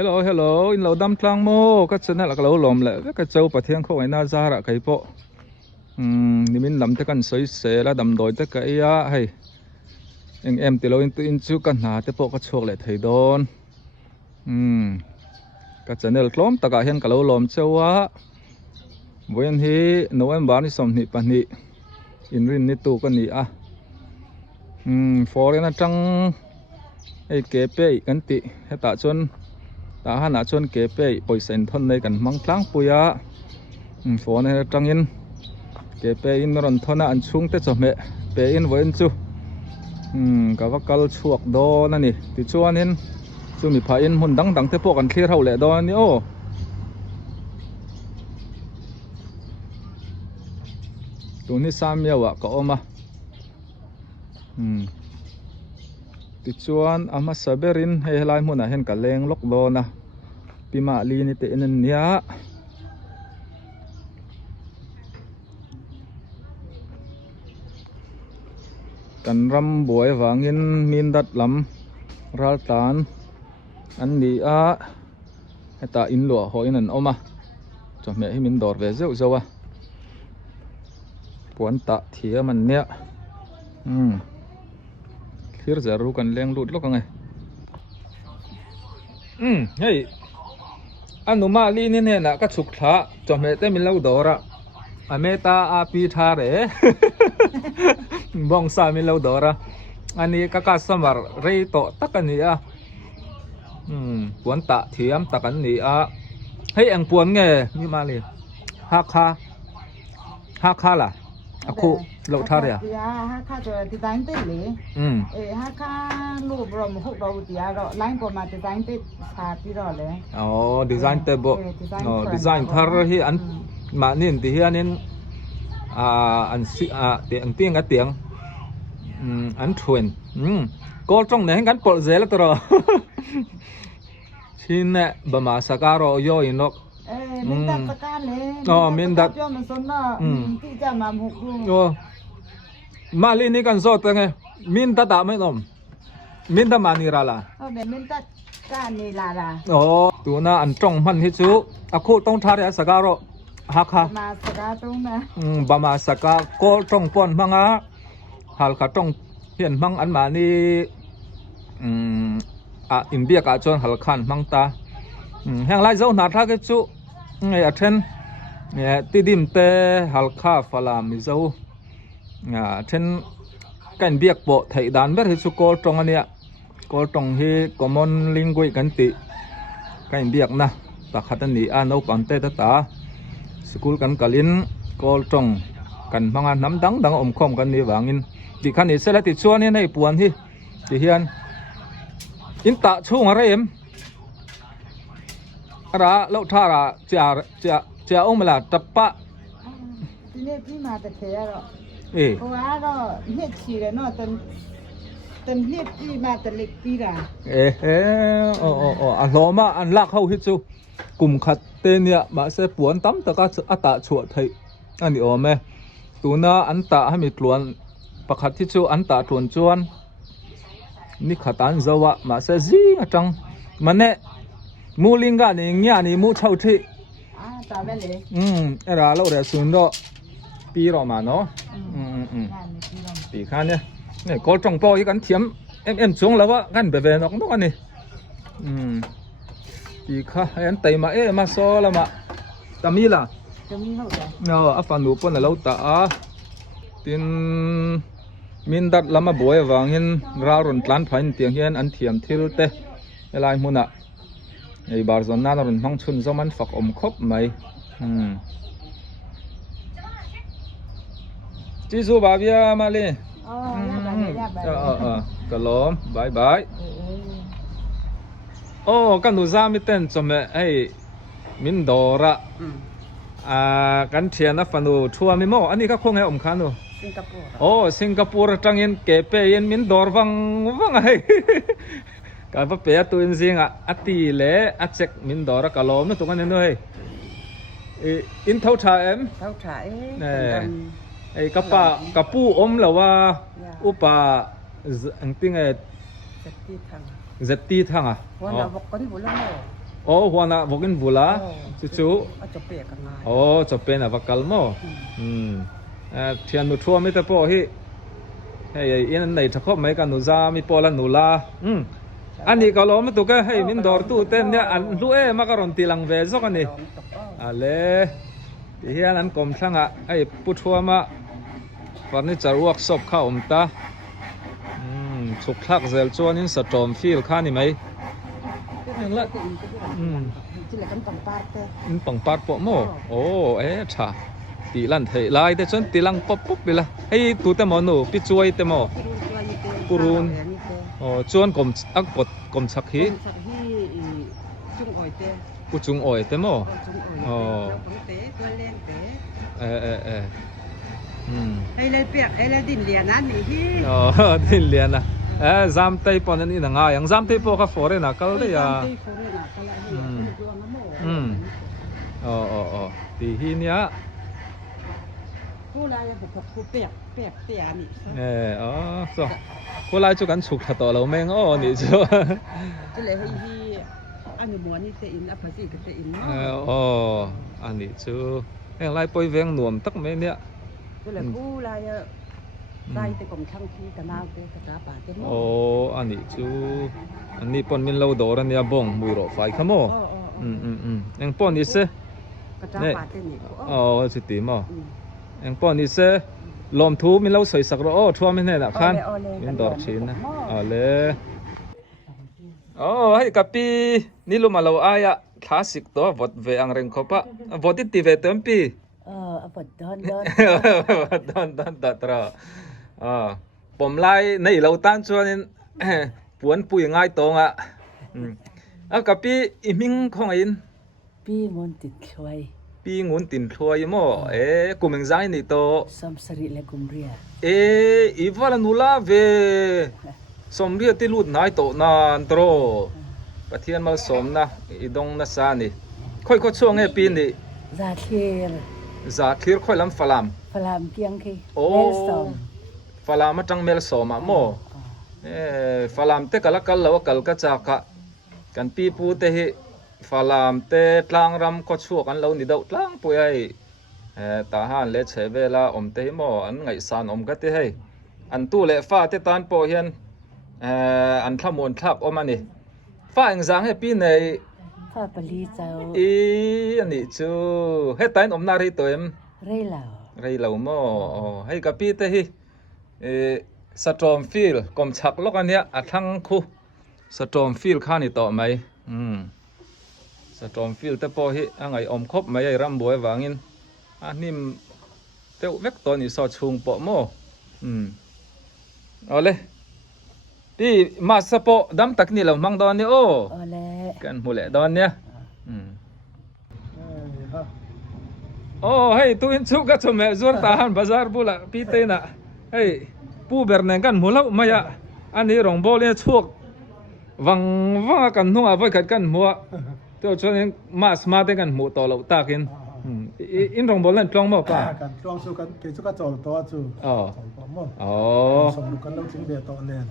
hello in lo dam tlang mo ka chana la ka lo lom le ka chau pathian kho ina za ra kai po nimin lam te kan soi se la dam doi te ka ya hei em ti lo in chu kan na te po ka chok le thei don ka channel klom taka hian ka lo lom chewa boyan hi November ni som ni pani in rin ni tu ka ni a foreign atang ei ke pe kan ti heta chon ta hana chon ke pe poisen thon nei kan mang tlang puya phone he tangin ke pe in ron thona an chung te chome pe in voin chu ka vakal chuak do na ni ti chuanin chu mi pha in hun dang te po kan clear hau le do ni o tu ni samyawa ka oma ti chuan ama saberin he helai hmuna hen ka leng lok do na pima li ni te en nia kan ram buai wangin min dat lam ral tan an ni a heta in lo ho in an oma cho me hi min dor ve zeu zowa puan ta thia man nia khir zaru kan leng lut lok angai hey anuma li ni ne na ka chuk tha cho me te min lo dora ameta a pi tha re bong sa min lo dora ani ka customer rei to takani a puan ta thiam takan ni a hey ang puan nge mi ma li ha kha la aku lo tha re ha kha cho design te le ha kha lu bro mo ho do dia ro line ko ma design te sa pi ro le design te bo design thar hi an ma nin ti hianin an si tiang ka tiang an thuen ko trong ne kan pol zel to ro chin ne ba ma sakaro yo inok min dat ka le min dat cho man son na ti ja ma mu ma li ni kan zo te nge min ta da mai nom min ta ma ni ra la be min dat ka ni la tu na an trong man hi chu aku tong tha re sakaro ha kha ma saka tong na ba ma saka ko trong pon manga hal kha trong hian mang an ma ni in bia ka chon hal khan mang ta hang lai zo na tha ke chu ngai athen ti dim te hal kha fala mi zo then kan biak po thai dan ber hi chu ko trong ania ko trong hi common language kan ti kan biak na pakhat ani a no pan te ta school kan kalin kol trong kan manga nam dang om khom kan ni wangin ti khan ni sela ti chuan nei puan hi ti hian in ta chung ara em ara lo thara cha ong mala tappa ti ne pi ma te the ro ko a ro ne chi le no tan ne pi ma te lik pi ra a loma an lak ho hi chu kum khat te nia ma se puan tam taka ata chuwa thei ani ome tuna an ta hami tluan pakhat hi chu an ta tluan chuan ni khatan zawa ma se zi atang mane mulinga ni nya ni mu chau thi ta be le era lo re sun do pi ro ma no pi khan ne ko trong po hi kan thiam em chung lawa kan be ve nok nok ani ti kha an tai ma ma so la ma tamila no afanu pon la ta a tin min dat lama boy wangin ra ron tlan phain tiang hian an thiam thil te elai hmuna ei barzon na ron hang chun zoman fak om khop mai chi su ba bia ma le kalom bye bye kan nu za mi ten chome ei min dora kan thian a fanu thua mi mo ani ka khong he om khanu Singapore tangin ke pe yen min dor wang ai ka pa pe tu in zinga ati le a check min dor ka lom na tungan no he in thau tha em ei ka pu om lawa upa ang ting e zeti thang wala bokon bulan mo oh wana vokin vula chu cho pe ka ngai oh cho pen avakal mo thian nu thua mi te po hi hey in nei thakop mai ka nu za mi pola nu la ani ka lo ma tu ka hey min dor tu ten nya an lu e ma ka ron tilang ve zok ani ale hian an kom thanga ai pu thua ma furniture workshop kha ta chuk thak zel chuan in sa tom feel kha ni mai la chỉ là cái tầm part thế in pang part po mo tha ti lan thei lai te chon tilang pop pop bila hei tu te mo nu pi chuai te mo purun chuan kom chak hi chung oi te pu chung oi te mo hay là việc hay là đỉnh liền ăn này hi din lian à zam tei pon an ina nga yang zam tei po ka fore na kal de ya ti hi nia cô lại một cô bẹp tè nị so cô lại choกันฉุกถ้าต่อเราแม่งนี่จ้ะ chỉ là hi anh muốn đi tè in à phải gì cái tè in อันนี้จูแม่งไล่ปอยเวียงหนวมตักแม่เนี่ย chỉ là cô lại đây tè cùng thăng khi cả nào tè cả bà tèอันนี้จูอันนี้ปนมินเราโดรันเนี่ยบ่งมือรอไฟขโมยังปนนี่เส cả bà tè nị สิติมยังปนนี่เสลมทูมินเราใส่สักรอทัวมินเนี่ยนะคันมินดอกชินนะเลยให้กับปีนี่ลุมาเราอายะคลาสสิกตัววอดเวอังเริงคบะวอดที่เวเติมปีบดดอนดอนตระผมไล่ในเราตั้งชวนปวนปุยง่ายตรงกับปีอิมิงของอินปีงุนติดควยปีงุนตินควยมั้งกุมงใจนี่โตสมสริเลกุมเรียอีวาลนุลาเวสมเรียติลุดนายโตนานตรปะเทียนมาสมนะอีดงนาซานี่ค่อยก็ช่วงให้ปีนี่ซาเคลียร์ค่อยลำฟลามเพียงคีฟลามมาจังเมลสมอ่ะโมฟลามเตกะละกัลแล้วกัลกะจากะกันปีปูเตหิฟลามเตตลางรำก็ชั่วกันเรานี่เดาตลางปุยไอตาหันเลเชเวลาอมเตหิโมอันไงสานอมกะเตให้อันตู้เลฟ้าเตตานโปเฮียนอันขมวนทับออกมานี่ฟ้าอังจางให้ปีในฟ้าปลีเจ้าอันนี้จูให้ตายอมนารีตัวเอ็มไรเหล่าโมให้กับปีเตหิสตรอมฟิลกลมฉักลกอันเนี้ยทั้งคู่สตรอมฟิลข้านี่ต่อไหมสตรอมฟิลแต่พอฮิอังไงอมคบไม่ใช่รำบวยวางินอันนี้เต้าเวกตัวนี้สอดชุงปะโมเอาเลยที่มาสปอดำตักนี่เรามังดอนนี่กันหมดแหละดอนเนี่ยให้ตุนชุกก็ชมแม่จวนตาหันบาซาร์บุละปีเตน่ะให้ปูเบอร์เนกันหมดแล้วมายะอันนี้รองโบเนี่ยชุกวังกันหัวไว้กันหัวเจ้าชวนมาสมาเตกันหมูต่อเราตากินอินรองโบเล่นกลองมั้งป่ะกันกลองสู้กันเกี่ยวกับจอตัวจู่สมรู้กันแล้วจึงเบียดต่อเนี่ย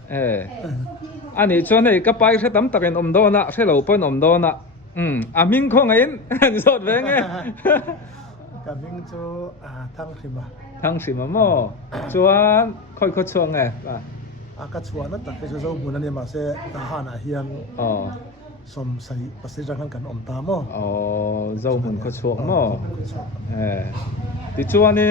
อันนี้ชวนให้ก็ไปใช้ตั้มตะกันอมโดนะใช้เราเป็นอมโดนะอามิงคงไงสดเวงไงกับมิงจูทั้งสิมาโม่ชวนค่อยชวนไงก็ชวนนั่นแต่คือจะบุญนั่นเนี่ยมาเสทหารเฮียนสมใส่ภาษาจังกันอมตามเจ้าหุ่นก็ชวนโม่ที่ชวนนี่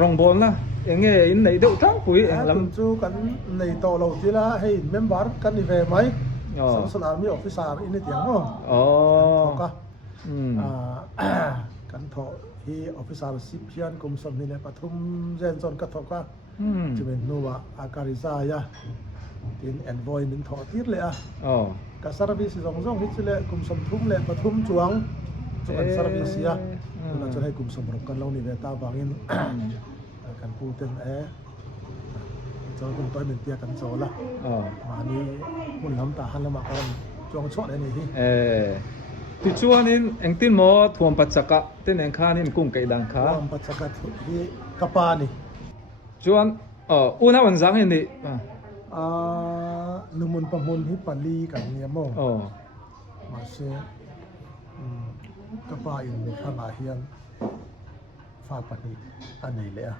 รองบอลนะยังไงอินไหนเดี๋ยวทั้งคุยลำจูกันในโตเราที่ละให้เมมเบอร์กันอีเวไหมสนามมีออฟฟิศอินในเตียงมั้งก็กันทอที่ออฟฟิศสิบเพียนกรมสมนี่เนี่ยปฐุมเจนจนกระทบก็จะเป็นนัวอาการิซายะเป็นแอนด์วอยนินทอติดเลยกับสารวิส2ฮิตเลยกรมสมทุ่มเลยปฐุมจวงจะเป็นสารวิสยะเราจะให้กรมสมรบกันเรานี่เนี่ยตาบางอินกันพูดเต็มจอคุณต้อยเป็นเตียกันโซละมานี่หุ่นน้ำตาหันแล้วมากันจวงช็อตอะไรที่ที่ชัวนี่เอ็งตินหมอทวมปัจจกะตินเอ็งข้านี่กุ้งไก่ดังข้าทวมปัจจกะที่กปานี่ชวนอุณหวันจังเห็นดินุมุนประมุนที่ปาลีกันเนี่ยโม่ มาเสียก็ป้าอินในขณะเฮียนฟ้าปนิอันนี้เลยอ่ะ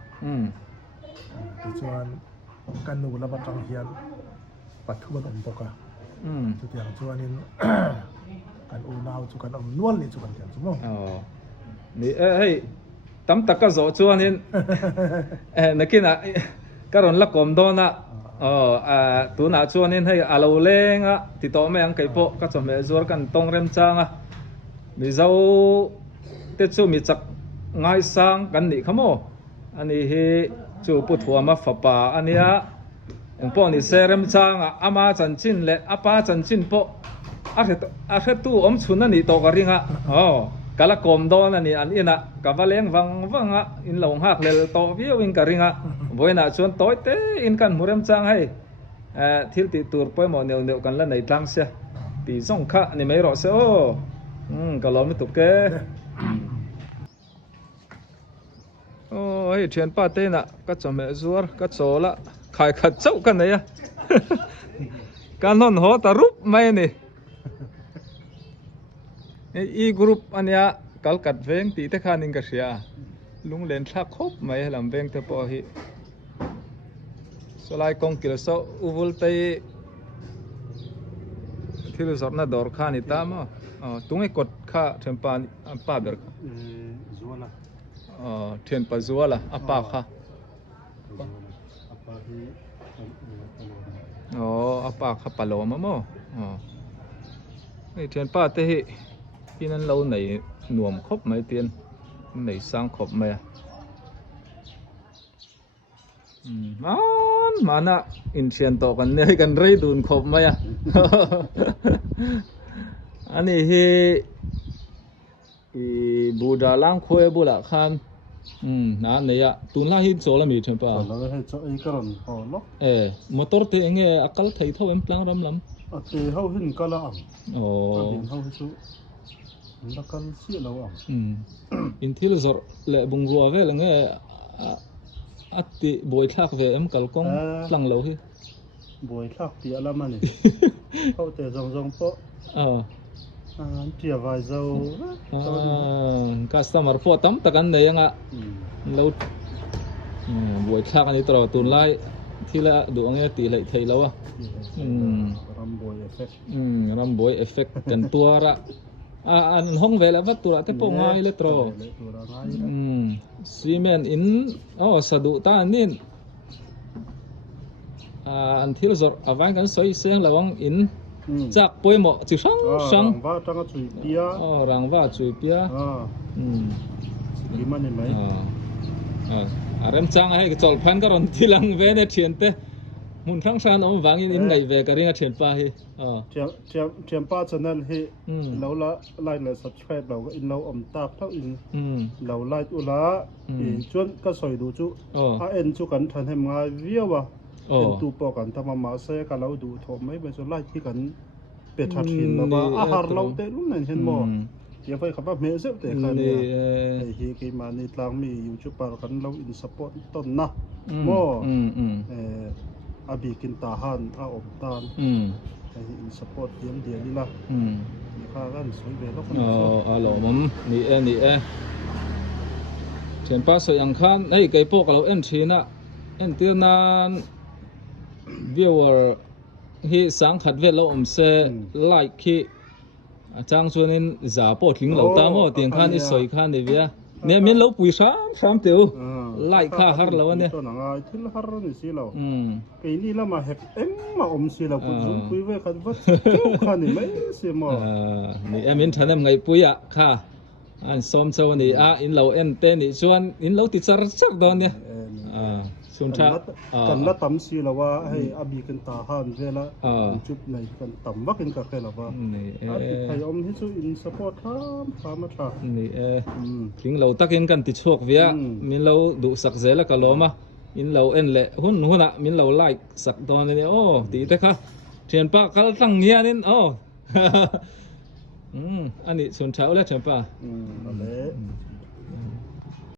ที่ชวนกันหนูแล้วมาจังเฮียนปัดทุบอมปกะจุดอย่างชวนนี้กันอูนาวจุกันอมนวลนี่จุกันเถียงสมมตินี่เฮ้ยตั้มตะก็โจชวนนี้นักกินอ่ะก็รอนละกอมโดนอ่ะตัวน่าชวนนี้ให้อาลูเล้งอ่ะติดต่อไม่ยังไกลโปก็จะไม่จวดกันตรงเริ่มจังอ่ะมีเจ้าเตจูมีจักง่ายสังกันนี่ขโมอันนี้ให้จูปุถัวมาฝป่าอันนี้อ่ะพวกนี้เซเริ่มจังอ่ะอามาจันจินเละอาป้าจันจินโปอาเรตู้ชุนนั่นนี่โตกระริงอ่ะกะละกอมโดนอันนี้อันนี้นะกะว่าเลี้ยงวังอ่ะอินหลงหักเลยโตวิววิงกระริงอ่ะบ่อยน่ะชวนโตเต้อินกันมุเริ่มจังให้ทิลติตูร์ไปหมอเหนียวกันแล้วในทางเสียตีส่งข้านี่ไม่รอเสียก็ล้อไม่ตุกแกโอ้ยเทียนป้าเต้น่ะก็จะไม่ซัวก็โซละขายขัดเจ้ากันไหนอะการนอนหัวตารุปไม่นี่อีกรุ๊ปอันเนี้ยกัลกัดเวงตีเตคานิงกัสยาลุงเล่นทักคบไม่ลำเวงเตปอฮีสลายกองกิลโซอุบุลเตที่เราสอนน่ะดอร์ขานิตามตรงไอ้กดข้าเทมปานป้าเบิร์กจัวละเทียนปะจัวละป้าค่ะป้าค่ะปะโลมะโมไอ้เทียนป้าเตะที่นั่นเราไหนหน่วมครบไหมเตียนไหนสร้างครบไหมมานะอินเชียนต่อกันเนี่ยกันเรยดูนครบไหมอันนี้ฮีบูดาลังคุยบุละคันนั่นเนี่ยตุนละฮิตโซลามีใช่ปะเราให้โซอีกรันพอล็อกมอเตอร์เตงเงอคัลไทยท่อเอ็มพลังรำลำเตะเขาหินก็ละอ่ำเขาหิสุแล้วก็เสียเราอ่ำอินทิลซอร์เละบุงรัวเวลเงอัติบอยทักเวเอ็มกัลกงพลังเราฮีบอยทักเปียละมันนี่เขาเตะจงโปเทียบไว้เจ้าคัสตอมอร์พอตั้มตะกันเนี่ยยังเราบวยทักอันนี้ตลอดตุนไล่ที่ละดูอันนี้ตีเลยไทยแล้วรัมบอยเอฟเฟกรัมบอยเอฟเฟกกันตัวละอันห้องเวลาว่าตัวละแต่พวกง่ายเลยตรอซีเมนต์อินสะดุตานินอันที่เราจะเอาไว้กันสวยเสียงระวังอินจากป่วยหมอจิช่างว่าจังก็จุยเปียรังว่าจุยเปียดีมันเห็นไหมเริ่มจังให้จอลพันก็รอนที่หลังเวเนเทียนเตมุนทั้งชาญเอาวางอินไงเวก็เรียกเทียนป้าให้เทียนป้าฉะนั้นให้เราละไลน์เลย subscribe เราก็อินเราอมตาเท่าอินเราไลน์อุละชวนก็สอยดูจุเอ็นจุกันทันให้มาเวียวะเป็นตัวปอกันทำมาเสียกันเราดูทอมไม่เป็นส่วนไล่ที่กันเป็ดทัดหินแล้วว่าอาหารเราเตะรุ่นไหนเช่นบ่เดี๋ยวไปขับว่าเมสเตะกันเนี่ยไอ้เฮกิมาในทางมียูทูบปาร์กันเราอินสปอร์ตต้นนะบ่อาบีกินตาหันอาอมตานไอ้อินสปอร์ตเดียวนี่ละมีค่ากันสวยเลยแล้วคนหล่อมั้งนี่เช่นป้าสวยอังคารไอ้ไก่พวกเราเอ็นชีนะเอ็นเตียนนั้นวิวที่สังขัดเวลเราเสไลค์จางส่วนนี้จ่าปอดถึงเราตามว่าเตียงข้านนี่สวยข้านเดียวเนี่ยมีเราปุ๋ยซ้ำเตียวไล่ข้าฮาร์เราเนี่ยตัวหนังไอ้ที่ฮาร์นี่สิเราไอ้นี่เรามาเห็บมาสิเราคุณซุ่มปุ๋ยไว้กันว่าข้านี่ไม่สิมานี่มินทันทำไงปุ๋ยอ่ะข้าอันซ้อมเช้านี่อินเราเอ็นเต้นี่ส่วนอินเราติดสักตอนเนี่ยกันละตั้มสิเราว่าให้อาบีกันตาหันเวลาจุดไหนกันตั้มว่ากันกับใครเราว่าใครอมที่สุดอินสปอร์ตทำมาท่านี่ถึงเราตักเองกันติดโชคเวียมินเราดูสักเจแล้วก็ล้อมาอินเราเอ็นเละหุ่นอ่ะมินเราไล่สักตอนนี้โอ้ตีแต่ค่ะเทียนป้าเขาตั้งเงี้ยนี่อันนี้ส่วนเช้าแล้วเทียนป้า